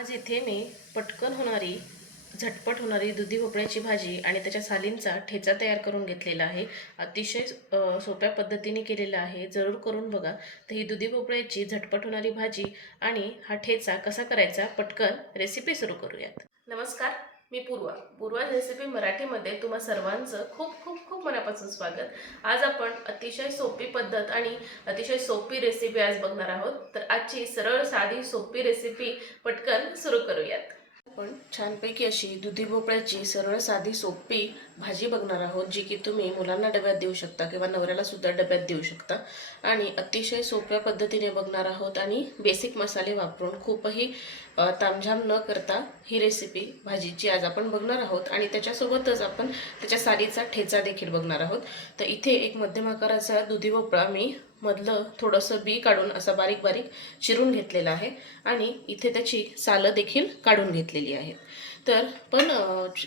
आज इथे मी पटकन होणारी झटपट होणारी दुधी भोपळ्याची भाजी आणि त्याच्या सालींचा ठेचा तयार करून घेतलेला आहे. अतिशय सोप्या पद्धतीने केलेला आहे. जरूर करून बघा. तर ही दुधी भोपळ्याची झटपट होणारी भाजी आणि हा ठेचा कसा करायचा पटकन रेसिपी सुरू करूयात. नमस्कार मी पूर्वा. पूर्वा रेसिपी मराठीमध्ये तुम्हा सर्वांचं खूप खूप खूप मनापासून स्वागत. आज आपण अतिशय सोपी पद्धत आणि अतिशय सोपी रेसिपी आज बघणार आहोत. तर आजची सरळ साधी सोपी रेसिपी पटकन सुरू करूयात. आपण छानपैकी अशी दुधी भोपळ्याची सरळ साधी सोपी भाजी बघणार आहोत जी की तुम्ही मुलांना डब्यात देऊ शकता किंवा नवऱ्याला सुद्धा डब्यात देऊ शकता. आणि अतिशय सोप्या पद्धतीने बघणार आहोत आणि बेसिक मसाले वापरून खूपही तामझाम न करता ही रेसिपी भाजीची आज आपण बघणार आहोत. आणि त्याच्यासोबतच आपण त्याच्या सालीचा ठेचा देखील बघणार आहोत. तर इथे एक मध्यम आकाराचा दुधी भोपळा मी मधलं थोडंसं बी काढून असा बारीक बारीक चिरून घेतलेला आहे. आणि इथे त्याची सालं देखील काढून घेतलेली आहेत. तर पण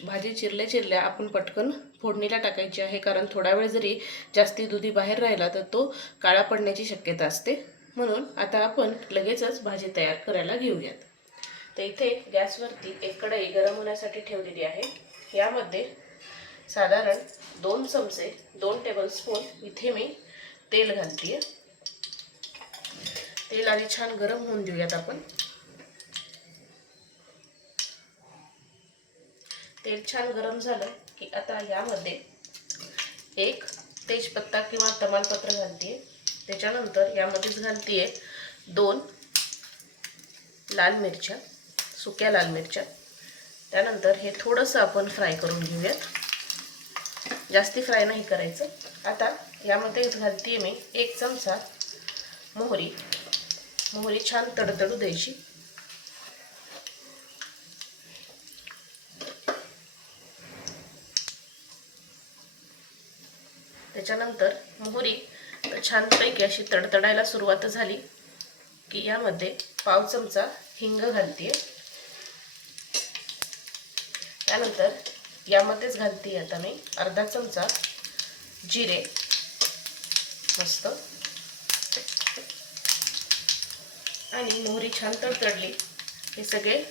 भाजी चिरल्या चिरल्या आपण पटकन फोडणीला टाकायची आहे. कारण थोडा वेळ जरी जास्ती दुधी बाहेर राहिला तर तो काळा पडण्याची शक्यता असते. म्हणून आता आपण लगेचच भाजी तयार करायला घेऊयात. तर इथे गॅसवरती एक कढई गरम होण्यासाठी ठेवलेली आहे. यामध्ये साधारण दोन चमचे दोन टेबलस्पून इथे मी तेल घालते तेल आधी छान गरम होऊन देऊयात आपण. तेल छान गरम झालं की आता यामध्ये एक तेजपत्ता किंवा तमालपत्र घालते त्याच्यानंतर यामध्येच घालते दोन लाल मिरच्या सुक्या लाल मिरच्या. त्यानंतर हे थोडंसं आपण फ्राय करून घेऊयात. जास्ती फ्राय नाही करायचं. आता यामध्ये घालते मी एक चमचा मोहरी. मोहरी छान तडतडू द्यायची. त्याच्यानंतर मोहरी छानपैकी अशी तडतडायला सुरुवात झाली की यामध्ये पाव चमचा हिंग घालते त्यानंतर यामध्येच घालते आता मी अर्धा चमचा जिरे. मस्त. आणि मोहरी छान तडतडली. हे सगळे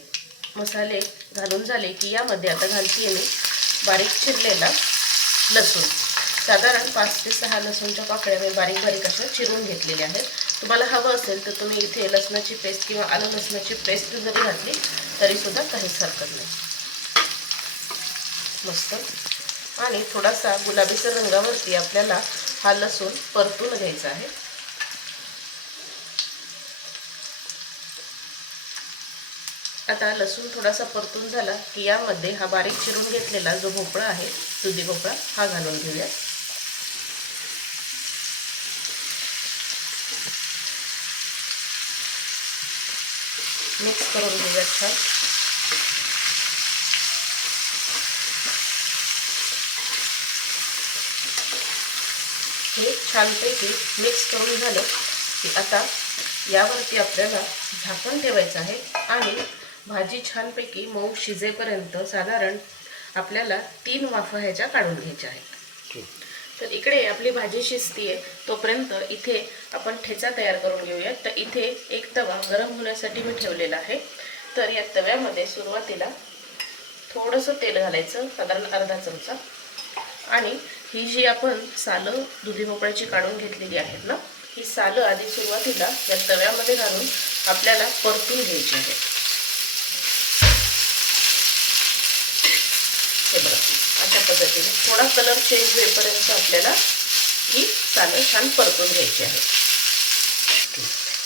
मसाले घालून झाले की यामध्ये आता घालते मी बारीक चिरलेला लसूण. साधारण पाच ते सहा लसूणच्या पाकळ्या मी बारीक बारीक अशा चिरून घेतलेल्या आहेत. तुम्हाला हवं असेल तर तुम्ही इथे लसणाची पेस्ट किंवा आलं लसणाची पेस्ट जरी घातली तरीसुद्धा काहीच हरकत नाही. मस्त. आणि थोडासा गुलाबीच्या रंगावरती आपल्याला हा लसूण परतून घ्यायचा आहे. आता लसूण थोडासा परतून झाला की यामध्ये हा बारीक चिरून घेतलेला जो भोपळा आहे दुधी भोपळा हा घालून घेऊया. मिक्स करून घेऊया छान. हे छानपैकी मिक्स करून झालं की आता यावरती आपल्याला झाकण ठेवायचं आहे आणि भाजी छानपैकी मऊ शिजेपर्यंत साधारण आपल्याला तीन वाफा ह्याच्या काढून घ्यायच्या आहेत. तर इकडे आपली भाजी शिजतीये तोपर्यंत इथे आपण ठेचा तयार करून घेऊयात. तर इथे एक तवा गरम होण्यासाठी मी ठेवलेला आहे. तर या तव्यामध्ये सुरुवातीला थोडंसं तेल घालायचं साधारण अर्धा चमचा. आणि ही जी आपण सालं दुधी भोपळ्याची काढून घेतलेली आहेत ना ही सालं आधी सुरुवातीला या तव्यामध्ये घालून आपल्याला परतून घ्यायची आहेत हे बघा अशा पद्धतीने थोडा कलर चेंज होईपर्यंत आपल्याला ही सालं छान परतून घ्यायची आहे.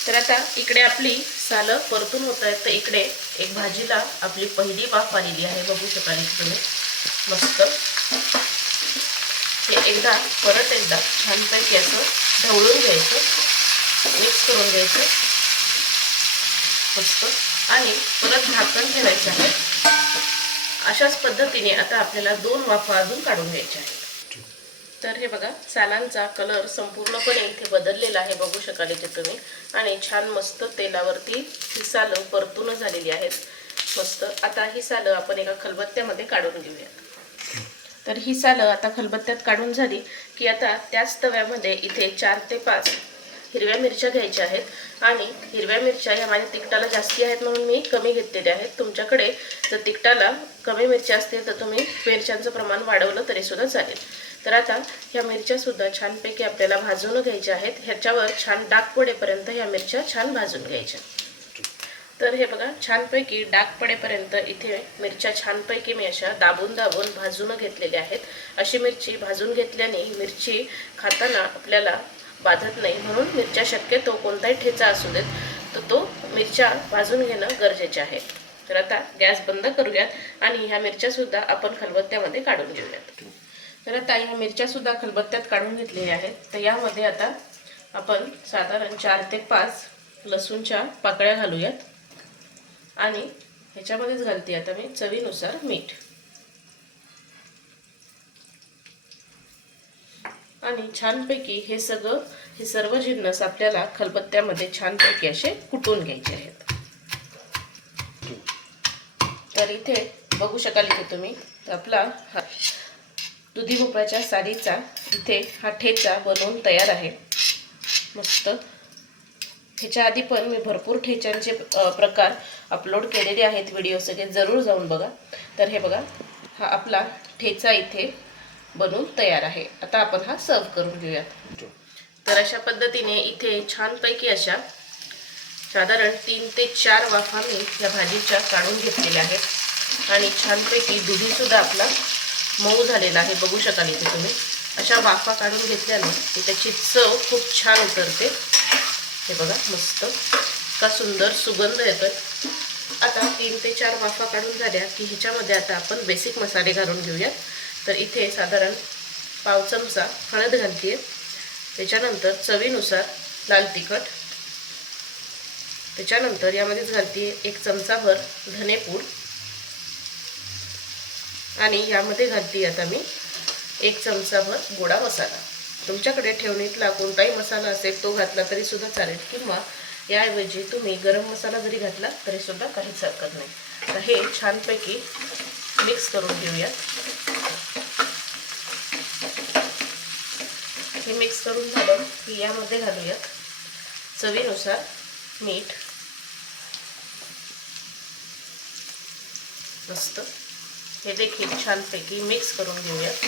तर आता इकडे आपली सालं परतून होत आहेत तर इकडे एक भाजीला आपली पहिली वाफ आलेली आहे बघू शकाल तुम्ही मस्त. हे एकदा परत एकदा छानपैकी असं ढवळून घ्यायचं. मिक्स करून घ्यायचं. मस्त. आणि परत झाकण ठेवायचं आहे. अशाच पद्धतीने आता आपल्याला दोन वाफा अजून काढून घ्यायच्या आहेत. तर हे बघा सालांचा कलर संपूर्णपणे इथे बदललेला आहे. बघू शकाल इथे तुम्ही. आणि छान मस्त तेलावरती ही सालं परतून झालेली आहेत. मस्त. आता ही सालं आपण एका खलबत्त्यामध्ये काढून घेऊयात. तर ही सालं आता खलबत्त्यात काढून झाली की आता त्याच तव्यामध्ये इथे चार ते पाच हिरव्या मिरच्या घ्यायच्या आहेत आणि हिरव्या मिरच्या ह्या माझ्या तिखटाला जास्ती आहेत म्हणून मी कमी घेतलेल्या आहेत. तुमच्याकडे जर तिखटाला कमी मिरच्या असतील तर तुम्ही मिरच्यांचं प्रमाण वाढवलं तरीसुद्धा चालेल. तर आता ह्या मिरच्यासुद्धा छानपैकी आपल्याला भाजून घ्यायच्या आहेत. ह्याच्यावर छान डाग पडेपर्यंत ह्या मिरच्या छान भाजून घ्यायच्या. तर हे बघा छानपैकी डाग पडेपर्यंत इथे मिरच्या छानपैकी मी अशा दाबून दाबून भाजून घेतलेल्या आहेत. अशी मिरची भाजून घेतल्याने मिरची खाताना आपल्याला बाधत नाही. म्हणून मिरच्या शक्यतो कोणताही ठेचा असू देत तर तो मिरच्या भाजून घेणं गरजेचे आहे. तर आता गॅस बंद करूयात आणि ह्या मिरच्यासुद्धा आपण खलबत्त्यामध्ये काढून घेऊयात. तर आता ह्या मिरच्यासुद्धा खलबत्त्यात काढून घेतलेल्या आहेत. तर यामध्ये आता आपण साधारण चार ते पाच लसूणच्या पाकळ्या घालूयात. आणि ह्याच्यामध्येच घालते आता मी चवीनुसार मीठ. आणि छानपैकी हे सगळं हे सर्व जिन्नस आपल्याला खलबत्त्यामध्ये छानपैकी असे कुटून घ्यायचे आहेत. तर इथे बघू शकाल इथे तुम्ही आपला हा दुधी भोपळ्याच्या साडीचा इथे हा ठेचा बनवून तयार आहे. मस्त ह्याच्या आधी पण मी भरपूर ठेच्यांचे प्रकार अपलोड केलेले आहेत व्हिडिओ सगळे. जरूर जाऊन बघा. तर हे बघा हा आपला ठेचा इथे बनवून तयार आहे. आता आपण हा सर्व करून घेऊयात. तर अशा पद्धतीने इथे छानपैकी अशा साधारण तीन ते चार वाफा मी या भाजीच्या काढून घेतलेल्या आहेत. आणि छानपैकी दुधीसुद्धा आपला मऊ झालेला आहे. बघू शकाल इथे तुम्ही. अशा वाफा काढून घेतल्याने की त्याची चव खूप छान उतरते. हे बघा मस्त. का सुंदर सुगंध येतोय. आता तीन ते चार वाफा काढून झाल्या की ह्याच्यामध्ये आता आपण बेसिक मसाले घालून घेऊयात. तर इथे साधारण पाव चमचा हळद घालते त्याच्यानंतर चवीनुसार लाल तिखट. त्याच्यानंतर यामध्येच घालते एक चमचाभर धनेपूड. आणि यामध्ये घालते आता मी एक चमचाभर गोडा मसाला. तुमच्याकडे ठेवणीतला कोणताही मसाला असेल तो घातला तरी सुद्धा चालेल. किंवा याऐवजी तुम्ही गरम मसाला जरी घातला तरी सुद्धा काहीच हरकत नाही. तर हे छानपैकी मिक्स करून घेऊया. हे मिक्स करून झालं की यामध्ये घालूयात चवीनुसार मीठ. मस्त. हे देखील छानपैकी मिक्स करून घेऊयात.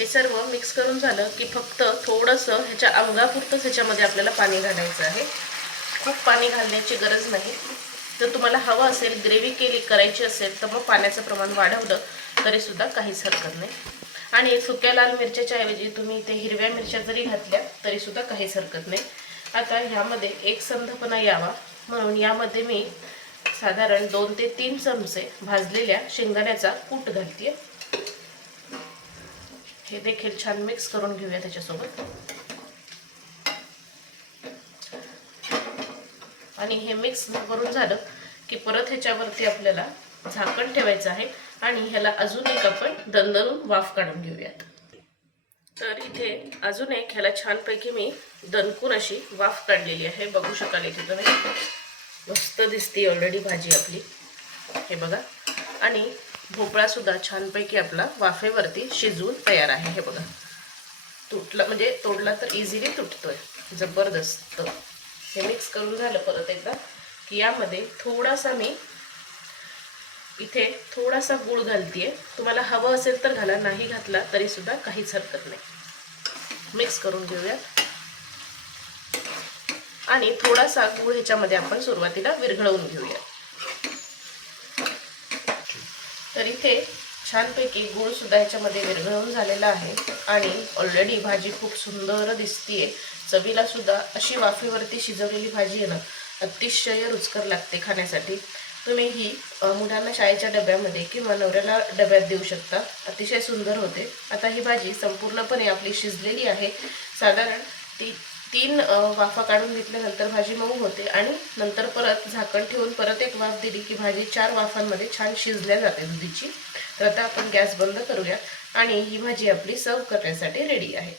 हे सर्व मिक्स करून झालं की फक्त थोडंसं ह्याच्या अंगापुरतंच ह्याच्यामध्ये आपल्याला पाणी घालायचं आहे. खूप पाणी घालण्याची गरज नाही. जर तुम्हाला हवं असेल ग्रेव्ही केली करायची असेल तर मग पाण्याचं प्रमाण वाढवलं तरीसुद्धा काहीच हरकत नाही. आणि सुक्या लाल मिरच्याच्या ऐवजी तुम्ही इथे हिरव्या मिरच्या जरी घातल्या तरीसुद्धा काहीच हरकत नाही. आता ह्यामध्ये एक संधपणा यावा. म्हणून यामध्ये मी साधारण दोन ते तीन चमचे भाजलेल्या शेंगदाण्याचा कूट घालते हे देखील छान मिक्स करून घेऊया त्याच्यासोबत. आणि हे मिक्स करून झालं की परत ह्याच्यावरती आपल्याला झाकण ठेवायचं आहे आणि ह्याला अजून एक आपण दणदणून वाफ काढून घेऊयात. तर इथे अजून एक ह्याला छानपैकी मी दणकून अशी वाफ काढलेली आहे. बघू शकाल इथे तुम्ही. मस्त दिसते ऑलरेडी भाजी आपली. हे बघा. आणि भोपळा सुद्धा छानपैकी आपला वाफेवरती शिजवून तयार आहे. हे बघा. तुटला म्हणजे तोडला तर इझिली तुटतोय. जबरदस्त. हे मिक्स करून झालं परत एकदा की यामध्ये थोडासा मी इथे थोडासा गूळ घालतीये. तुम्हाला हवं असेल तर घाला नाही घातला तरी सुद्धा काहीच हरकत नाही. मिक्स करून घेऊया आणि थोडासा गूळ ह्याच्यामध्ये आपण सुरुवातीला विरघळवून घेऊया तर इथे छानपैकी गूळसुद्धा ह्याच्यामध्ये विरघळून झालेला आहे. आणि ऑलरेडी भाजी खूप सुंदर दिसतीये. चवीला सुद्धा अशी वाफेवरती शिजवलेली भाजी आहे ना अतिशय रुचकर लागते खाण्यासाठी. तुम्ही ही मुलांना शाळेच्या डब्यामध्ये किंवा नवऱ्याला डब्यात देऊ शकता. अतिशय सुंदर होते. आता ही भाजी संपूर्णपणे आपली शिजलेली आहे. साधारण ती तीन वाफा काढून घेतल्यानंतर भाजी मऊ होते आणि नंतर परत झाकण ठेवून परत एक वाफ दिली की भाजी चार वाफांमध्ये छान शिजल्या जाते दुधीची. तर आता आपण गॅस बंद करूया आणि ही भाजी आपली सर्व करण्यासाठी रेडी आहे.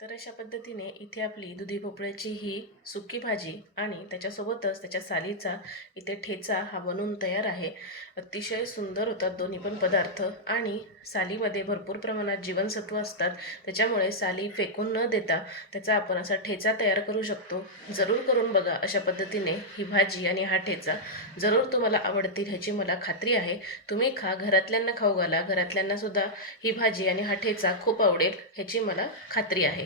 तर अशा पद्धतीने इथे आपली दुधी भोपळ्याची ही सुकी भाजी आणि त्याच्यासोबतच त्याच्या सालीचा इथे ठेचा हा बनवून तयार आहे. अतिशय सुंदर होतात दोन्ही पण पदार्थ आणि सालीमध्ये भरपूर प्रमाणात जीवनसत्व असतात. त्याच्यामुळे साली फेकून न देता त्याचा आपण असा ठेचा तयार करू शकतो. जरूर करून बघा अशा पद्धतीने ही भाजी आणि हा ठेचा. जरूर तुम्हाला आवडतील ह्याची मला खात्री आहे. तुम्ही खा घरातल्यांना खाऊ घाला. घरातल्यांनासुद्धा ही भाजी आणि हा ठेचा खूप आवडेल ह्याची मला खात्री आहे.